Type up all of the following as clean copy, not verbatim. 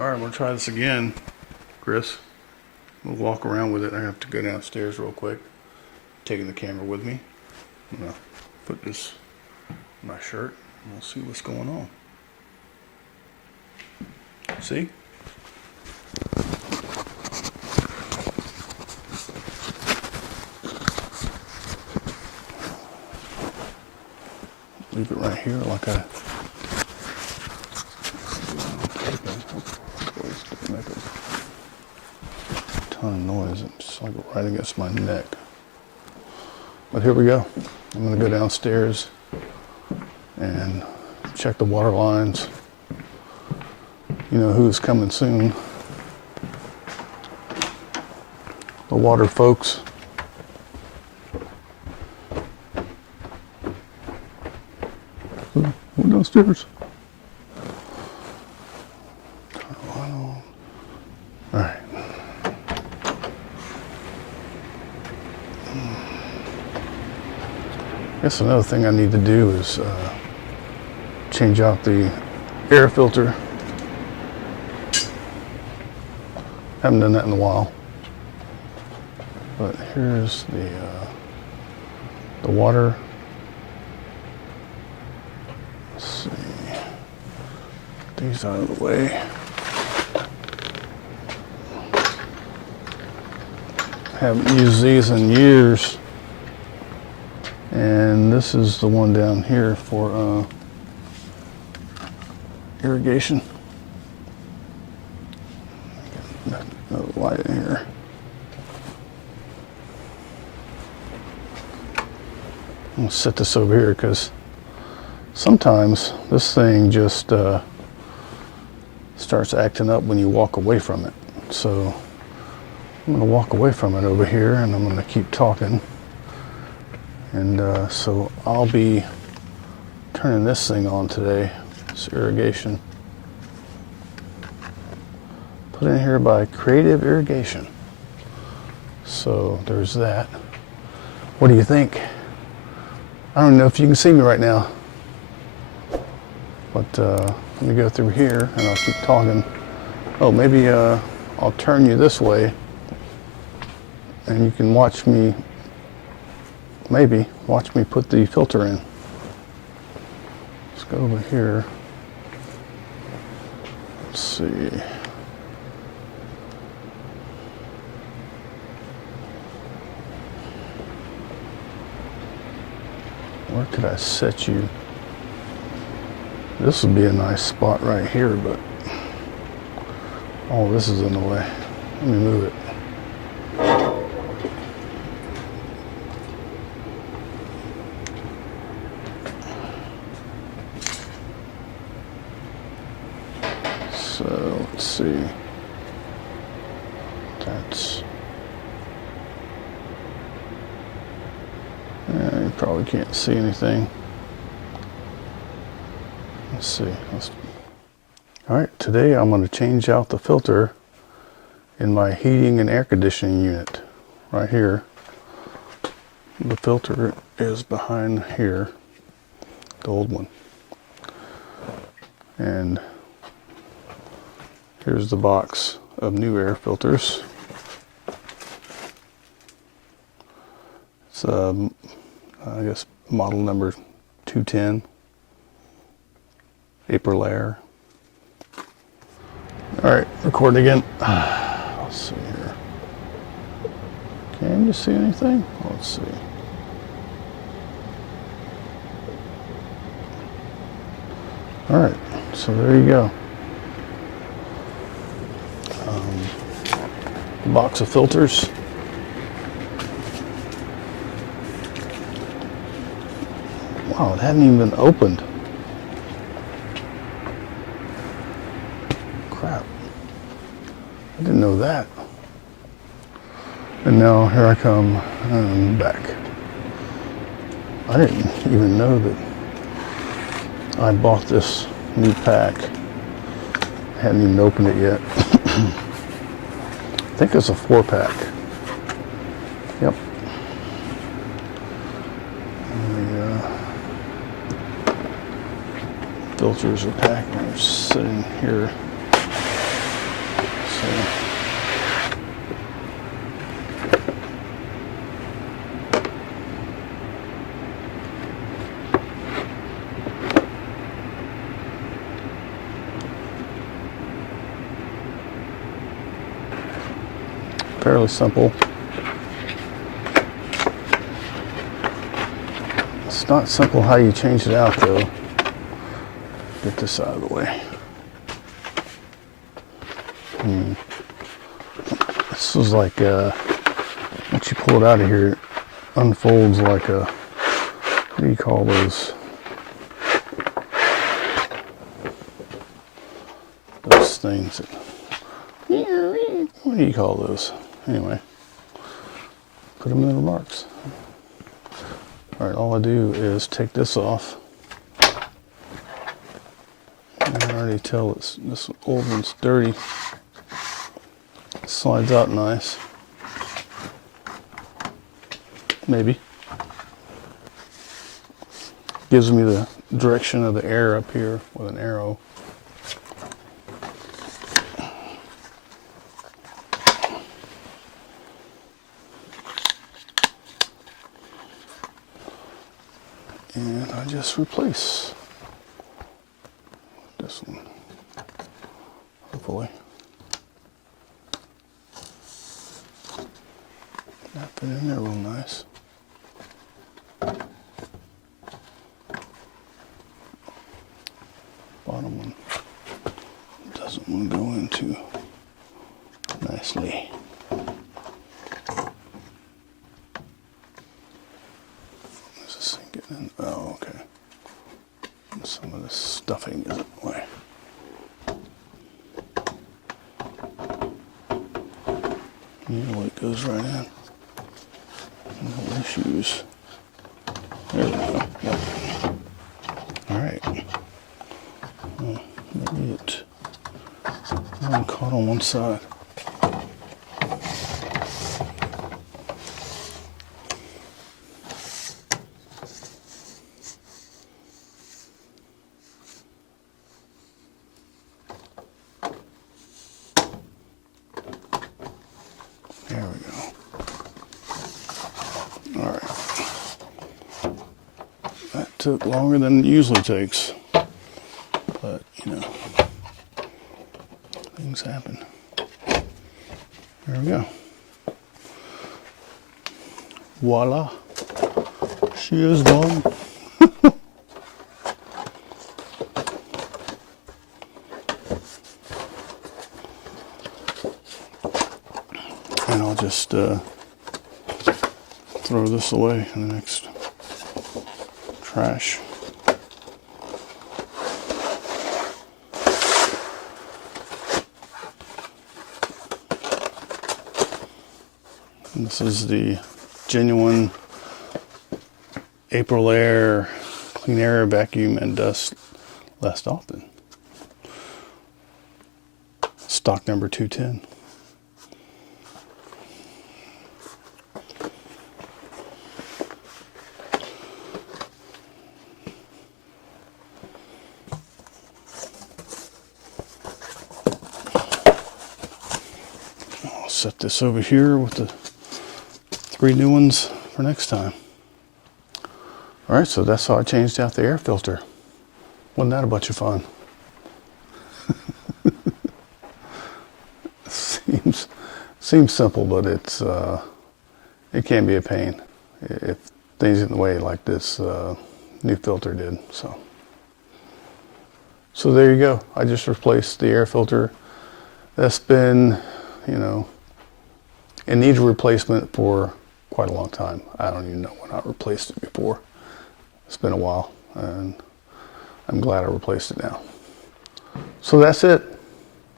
Alright, we'll try this again, Chris. We'll walk around with it. I have to go downstairs real quick. Taking the camera with me. I'm gonna put this in my shirt and we'll see what's going on. See? Leave it right here like I make a ton of noise. It's like right against my neck. But here we go. I'm going to go downstairs and check the water lines. You know who's coming soon. The water folks. We're downstairs. Alright. I guess another thing I need to do is change out the air filter. Haven't done that in a while. But here's the water. Let's see. Get these out of the way. Haven't used these in years. And this is the one down here for irrigation. Got another light in here. I'm gonna set this over here because sometimes this thing just starts acting up when you walk away from it. So I'm gonna walk away from it over here and I'm gonna keep talking. And so I'll be turning this thing on today. It's irrigation. Put in here by Creative Irrigation. So there's that. What do you think? I don't know if you can see me right now. But let me go through here and I'll keep talking. Oh, maybe I'll turn you this way and you can watch me. Maybe watch me put the filter in. Let's go over here. Let's see. Where could I set you? This would be a nice spot right here, but oh, this is in the way. Let me move it. So let's see. That's. Yeah, you probably can't see anything. Let's see. All right, today I'm going to change out the filter in my heating and air conditioning unit right here. The filter is behind here, the old one. And here's the box of new air filters. It's I guess model number 210, Aprilaire. All right, recording again. Let's see here. Can you see anything? Let's see. All right, so there you go. Box of filters. Wow, it hadn't even been opened. Crap. I didn't know that. And now here I come and back. I didn't even know that I bought this new pack. Hadn't even opened it yet. I think it's a 4-pack. Yep. And the filters are packed. They're sitting here. Fairly simple. It's not simple how you change it out though. Get this out of the way. This is like once you pull it out of here, it unfolds like a, what do you call those? Those things that, what do you call those? Anyway, put them in the remarks. All right, all I do is take this off. And I already tell this old one's dirty. Slides out nice. Maybe. Gives me the direction of the air up here with an arrow. And I just replace this one, hopefully. That fit in there real nice. Bottom one doesn't want to go into nicely. Is this thing getting in? Oh, okay. And some of this stuffing is in the way. Usually it goes right in. No issues. There we go. Yep. All right. Well, maybe it. I'm caught on one side. There we go. All right. That took longer than it usually takes, but you know, things happen. There we go. Voila. She is done. And I'll just throw this away in the next trash. And this is the genuine Aprilaire clean air vacuum and dust less often. Stock number 210. Set this over here with the 3 new ones for next time. All right, so that's how I changed out the air filter. Wasn't that a bunch of fun? Seems simple, but it can be a pain if things in the way like this new filter did. So there you go. I just replaced the air filter. That's been, you know, it needs a replacement for quite a long time. I don't even know when I replaced it before. It's been a while, and I'm glad I replaced it now. So that's it.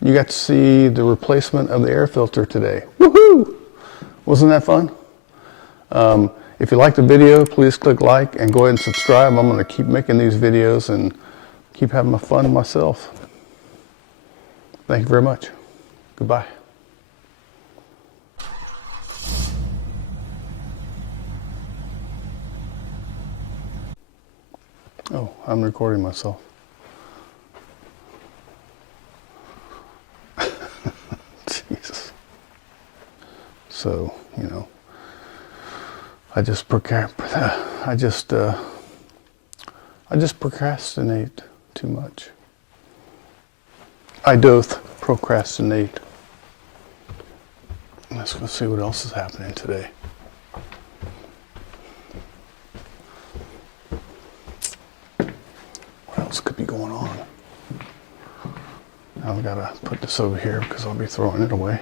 You got to see the replacement of the air filter today. Woohoo! Wasn't that fun? If you liked the video, please click like and go ahead and subscribe. I'm going to keep making these videos and keep having my fun myself. Thank you very much. Goodbye. Oh, I'm recording myself. I just procrastinate too much. I doth procrastinate. Let's go see what else is happening today. What else could be going on? Now I've got to put this over here because I'll be throwing it away.